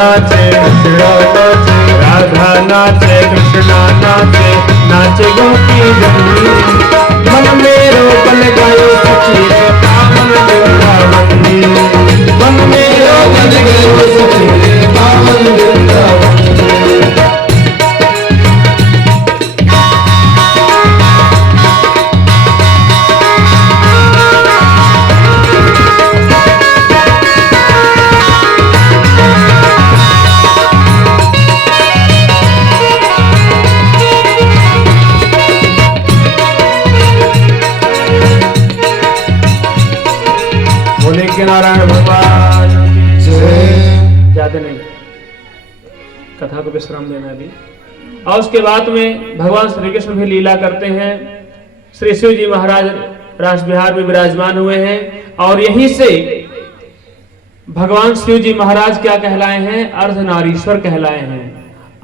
नाचे कृष्णा नाचे, राधा नाचे कृष्णा नाचे, नाचे गोपी जन। मन मेरो बन गयो सखी रे पावन वृंदावन, मन मेरो बन गयो सखी रे पावन वृंदावन। नारायण भगवान ज्यादा नहीं, कथा को विश्राम देना भी। और उसके बाद में भगवान श्री कृष्ण भी लीला करते हैं। श्री शिव जी महाराज रास बिहार में विराजमान हुए हैं और यहीं से भगवान शिव जी महाराज क्या कहलाए हैं? अर्धनारीश्वर कहलाए हैं।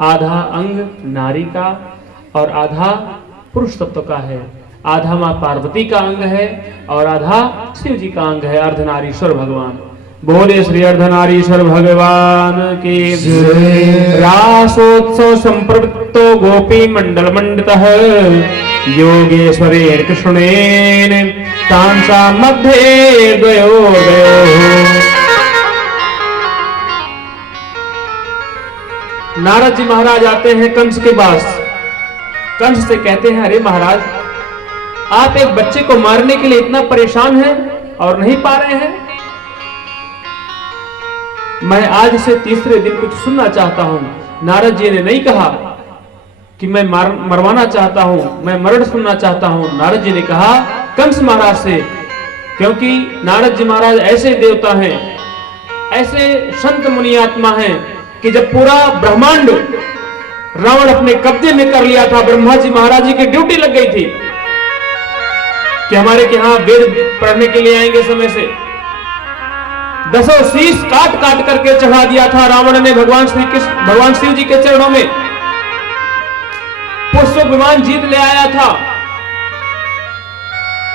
आधा अंग नारी का और आधा पुरुष तत्व का है। आधा मां पार्वती का अंग है और आधा शिव जी का अंग है, अर्धनारीश्वर भगवान। बोले श्री अर्धनारीश्वर भगवान की। रासोत्सव संप्रवृत्तो गोपी मंडल मंडितः योगेश्वरेण कृष्णेन तांसा मध्ये द्वयोर्द्वयोः। नारद जी महाराज आते हैं कंस के पास। कंस से कहते हैं, अरे महाराज, आप एक बच्चे को मारने के लिए इतना परेशान हैं और नहीं पा रहे हैं। मैं आज से तीसरे दिन कुछ सुनना चाहता हूं। नारद जी ने नहीं कहा कि मैं मरवाना चाहता हूं, मैं मरण सुनना चाहता हूं। नारद जी ने कहा कंस महाराज से, क्योंकि नारद जी महाराज ऐसे देवता हैं, ऐसे संत मुनि आत्मा हैं कि जब पूरा ब्रह्मांड रावण अपने कब्जे में कर लिया था, ब्रह्मा जी महाराज जी की ड्यूटी लग गई थी कि हमारे के यहां वेद पढ़ने के लिए आएंगे। समय से 10 शीश काट काट करके चढ़ा दिया था रावण ने भगवान श्री कृष्ण, भगवान शिव जी के चरणों में। पुष्प विमान जीत ले आया था,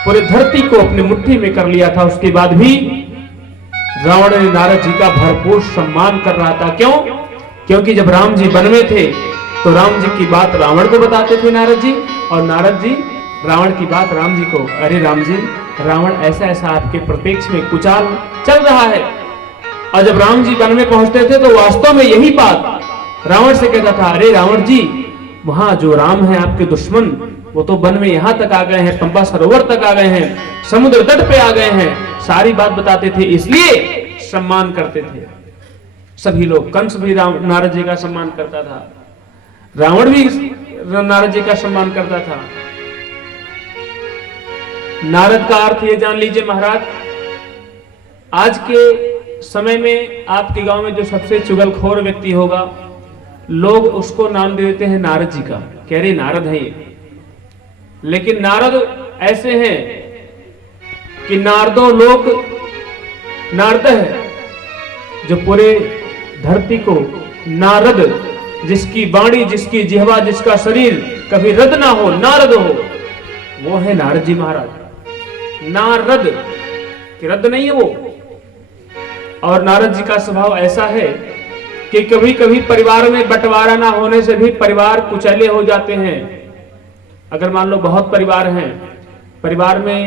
पूरी धरती को अपनी मुट्ठी में कर लिया था। उसके बाद भी रावण ने नारद जी का भरपूर सम्मान कर रहा था। क्यों? क्योंकि जब राम जी वन में थे तो राम जी की बात रावण को बताते थे नारद जी, और नारद जी रावण की बात राम जी को। अरे राम जी, रावण ऐसा ऐसा आपके प्रत्यक्ष में कुचाल चल रहा है। और जब राम जी वन में पहुंचते थे तो वास्तव में यही बात रावण से कहता था, अरे रावण जी, वहां जो राम है आपके दुश्मन, वो तो वन में यहां तक आ गए हैं, पंपा सरोवर तक आ गए हैं, समुद्र तट पे आ गए हैं। सारी बात बताते थे, इसलिए सम्मान करते थे सभी लोग। कंस भी नारद जी का सम्मान करता था, रावण भी नारद जी का सम्मान करता था। नारद का अर्थ ये जान लीजिए महाराज, आज के समय में आपके गांव में जो सबसे चुगलखोर व्यक्ति होगा, लोग उसको नाम दे देते हैं नारद जी का, कह रहे नारद है ये। लेकिन नारद ऐसे हैं कि नारदो लोक नारद है, जो पूरे धरती को नारद, जिसकी वाणी, जिसकी जिह्वा, जिसका शरीर कभी रद ना हो, नारद हो, वो है नारद जी महाराज। नारद कि रद्द नहीं है वो। और नारद जी का स्वभाव ऐसा है कि कभी कभी परिवार में बंटवारा ना होने से भी परिवार कुचले हो जाते हैं। अगर मान लो बहुत परिवार हैं, परिवार में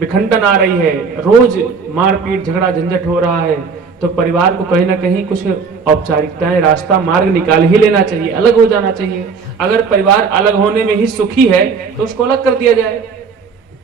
विखंडन आ रही है, रोज मारपीट झगड़ा झंझट हो रहा है, तो परिवार को कहीं ना कहीं कुछ औपचारिकताएं, रास्ता मार्ग निकाल ही लेना चाहिए, अलग हो जाना चाहिए। अगर परिवार अलग होने में ही सुखी है तो उसको अलग कर दिया जाए।